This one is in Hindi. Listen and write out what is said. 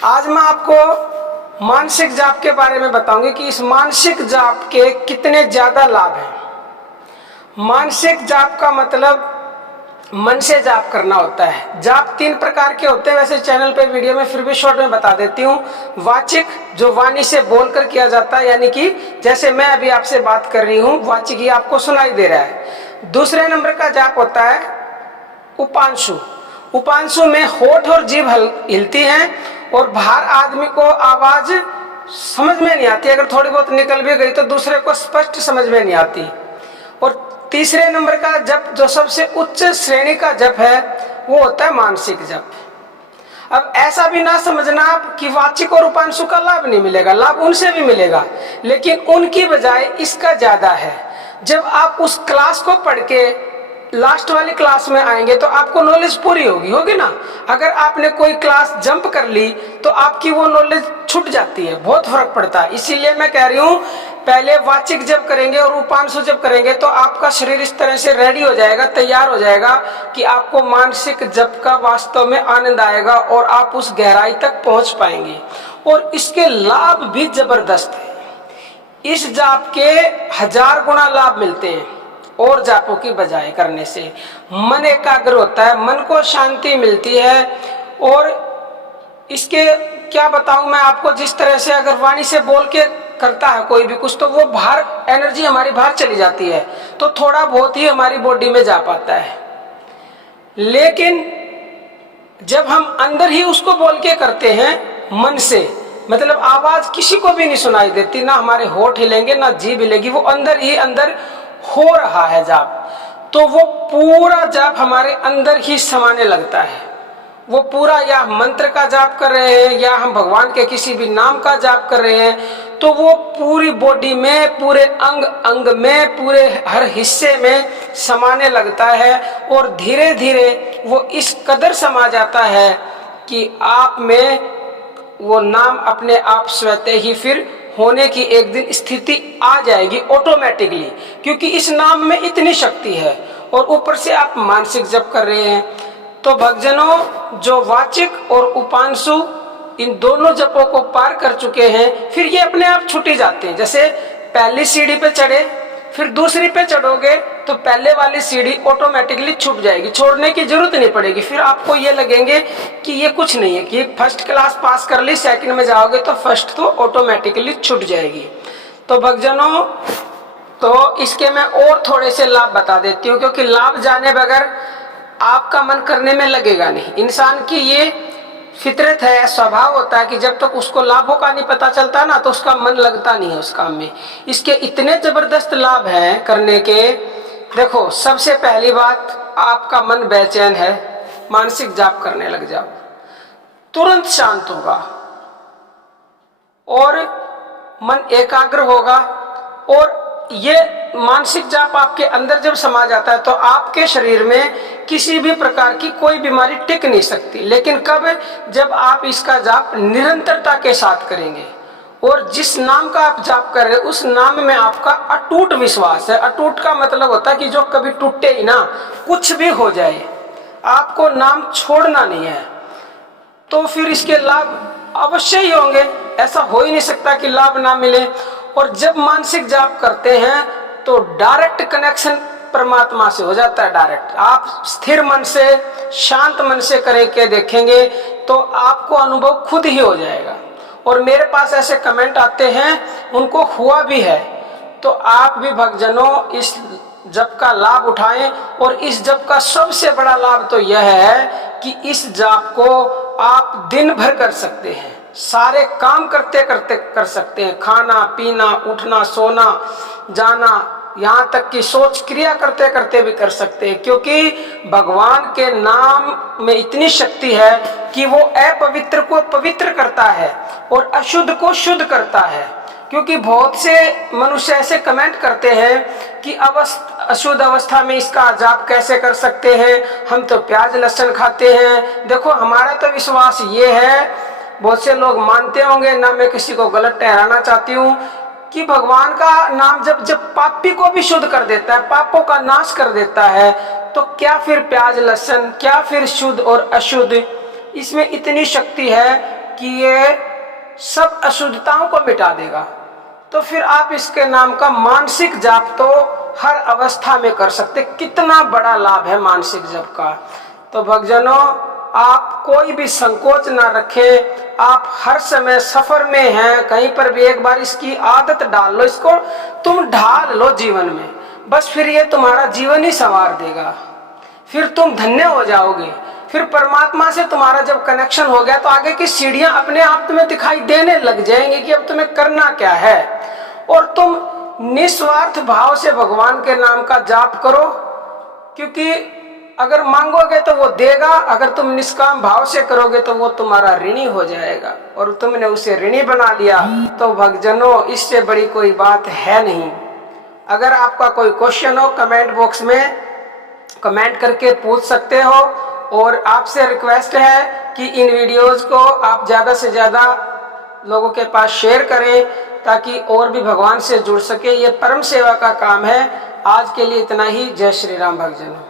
आज मैं आपको मानसिक जाप के बारे में बताऊंगी कि इस मानसिक जाप के कितने ज्यादा लाभ हैं। मानसिक जाप का मतलब मन से जाप करना होता है। जाप 3 प्रकार के होते हैं, वैसे चैनल पे वीडियो में फिर भी शॉर्ट में बता देती हूँ। वाचिक, जो वाणी से बोलकर किया जाता है, यानी कि जैसे मैं अभी आपसे बात कर रही हूँ, वाचिक ही आपको सुनाई दे रहा है। दूसरे नंबर का जाप होता है उपांशु। उपांशु में होठ और जीभ हिलती हैं और बाहर आदमी को आवाज समझ में नहीं आती, अगर थोड़ी बहुत निकल भी गई तो दूसरे को स्पष्ट समझ में नहीं आती। और तीसरे नंबर का जप, जो सबसे उच्च श्रेणी का जप है, वो होता है मानसिक जप। अब ऐसा भी ना समझना आप कि वाचिक और उपांशु का लाभ नहीं मिलेगा, लाभ उनसे भी मिलेगा, लेकिन उनकी बजाय इसका ज्यादा है। जब आप उस क्लास को पढ़ के लास्ट वाली क्लास में आएंगे तो आपको नॉलेज पूरी होगी ना। अगर आपने कोई क्लास जंप कर ली तो आपकी वो नॉलेज छूट जाती है, बहुत फर्क पड़ता है। इसीलिए मैं कह रही हूँ, पहले वाचिक जप करेंगे और उपांशु जप करेंगे तो आपका शरीर इस तरह से रेडी हो जाएगा, तैयार हो जाएगा कि आपको मानसिक जप का वास्तव में आनंद आएगा और आप उस गहराई तक पहुंच पाएंगे। और इसके लाभ भी जबरदस्त है। इस जाप के 1000 गुना लाभ मिलते हैं और जापों की बजाय करने से। मन एकाग्र होता है, मन को शांति मिलती है। और इसके क्या बताऊं मैं आपको, जिस तरह से अगर वाणी से बोल के करता है कोई भी कुछ, तो वो बाहर एनर्जी हमारी बाहर चली जाती है, तो थोड़ा बहुत ही हमारी बॉडी में जा पाता है। लेकिन जब हम अंदर ही उसको बोल के करते हैं मन से, मतलब आवाज किसी को भी नहीं सुनाई देती, ना हमारे होठ हिलेंगे ना जीभ हिलेगी, वो अंदर ही अंदर हो रहा है जाप, तो वो पूरा जाप हमारे अंदर ही समाने लगता है। वो पूरा, या मंत्र का जाप कर रहे हैं या हम भगवान के किसी भी नाम का जाप कर रहे हैं, तो वो पूरी बॉडी में, पूरे अंग अंग में, पूरे हर हिस्से में समाने लगता है। और धीरे धीरे वो इस कदर समा जाता है कि आप में वो नाम अपने आप स्वतः ही फिर होने की एक दिन स्थिति आ जाएगी ऑटोमेटिकली, क्योंकि इस नाम में इतनी शक्ति है। और ऊपर से आप मानसिक जप कर रहे हैं। तो भक्तजनों, जो वाचिक और उपांशु इन दोनों जपों को पार कर चुके हैं, फिर ये अपने आप छूट ही जाते हैं। जैसे पहली सीढ़ी पे चढ़े, फिर दूसरी पे चढ़ोगे तो पहले वाली सीढ़ी ऑटोमेटिकली छूट जाएगी, छोड़ने की जरूरत नहीं पड़ेगी। फिर आपको ये लगेंगे कि ये कुछ नहीं है, कि फर्स्ट क्लास पास कर ली, सेकंड में जाओगे तो फर्स्ट तो ऑटोमेटिकली छूट जाएगी। तो भक्तजनों, तो इसके मैं और थोड़े से लाभ बता देती हूँ, क्योंकि लाभ जाने बगैर आपका मन करने में लगेगा नहीं। इंसान की ये फितरत है, स्वभाव होता है कि जब तक उसको लाभों का नहीं पता चलता ना, तो उसका मन लगता नहीं है उस काम में। इसके इतने जबरदस्त लाभ हैं करने के। देखो, सबसे पहली बात, आपका मन बेचैन है, मानसिक जाप करने लग जाओ, तुरंत शांत होगा और मन एकाग्र होगा। और ये मानसिक जाप आपके अंदर जब समा जाता है तो आपके शरीर में किसी भी प्रकार की कोई बीमारी टिक नहीं सकती। लेकिन कब? जब आप इसका जाप निरंतरता के साथ करेंगे और जिस नाम का आप जाप कर रहे हैं उस नाम में आपका अटूट विश्वास है। अटूट का मतलब होता है कि जो कभी टूटे ही ना, कुछ भी हो जाए आपको नाम छोड़ना नहीं है। तो फिर इसके लाभ अवश्य ही होंगे, ऐसा हो ही नहीं सकता कि लाभ ना मिले। और जब मानसिक जाप करते हैं तो डायरेक्ट कनेक्शन परमात्मा से हो जाता है। डायरेक्ट आप स्थिर मन से, शांत मन से करके देखेंगे तो आपको अनुभव खुद ही हो जाएगा। और मेरे पास ऐसे कमेंट आते हैं, उनको हुआ भी है। तो आप भी भक्तजनों इस जप का लाभ उठाएं। और इस जप का सबसे बड़ा लाभ तो यह है कि इस जाप को आप दिन भर कर सकते हैं, सारे काम करते करते कर सकते हैं, खाना पीना, उठना सोना जाना, यहाँ तक कि सोच क्रिया करते करते भी कर सकते हैं। क्योंकि भगवान के नाम में इतनी शक्ति है कि वो अपवित्र को पवित्र करता है और अशुद्ध को शुद्ध करता है। क्योंकि बहुत से मनुष्य ऐसे कमेंट करते हैं कि अशुद्ध अवस्था में इसका जाप कैसे कर सकते हैं, हम तो प्याज लहसुन खाते हैं। देखो, हमारा तो विश्वास ये है, बहुत से लोग मानते होंगे ना, मैं किसी को गलत ठहराना चाहती हूँ, कि भगवान का नाम जब पापी को भी शुद्ध कर देता है, पापों का नाश कर देता है, तो क्या फिर प्याज लहसुन, क्या फिर शुद्ध और अशुद्ध। इसमें इतनी शक्ति है कि ये सब अशुद्धताओं को मिटा देगा। तो फिर आप इसके नाम का मानसिक जाप तो हर अवस्था में कर सकते। कितना बड़ा लाभ है मानसिक जप का। तो भक्तजनों, आप कोई भी संकोच ना रखें। आप हर समय सफर में हैं, कहीं पर भी एक बार इसकी आदत डाल लो, इसको तुम ढाल लो जीवन में, बस फिर ये तुम्हारा जीवन ही संवार देगा। फिर तुम धन्य हो जाओगे। फिर परमात्मा से तुम्हारा जब कनेक्शन हो गया तो आगे की सीढ़ियां अपने आप तुम्हें दिखाई देने लग जाएंगी कि अब तुम्हें करना क्या है। और तुम निस्वार्थ भाव से भगवान के नाम का जाप करो, क्योंकि अगर मांगोगे तो वो देगा, अगर तुम निष्काम भाव से करोगे तो वो तुम्हारा ऋणी हो जाएगा। और तुमने उसे ऋणी बना लिया तो भक्तजनों, इससे बड़ी कोई बात है नहीं। अगर आपका कोई क्वेश्चन हो, कमेंट बॉक्स में कमेंट करके पूछ सकते हो। और आपसे रिक्वेस्ट है कि इन वीडियोस को आप ज़्यादा से ज़्यादा लोगों के पास शेयर करें, ताकि और भी भगवान से जुड़ सके। ये परम सेवा का काम है। आज के लिए इतना ही। जय श्री राम भक्तजनों।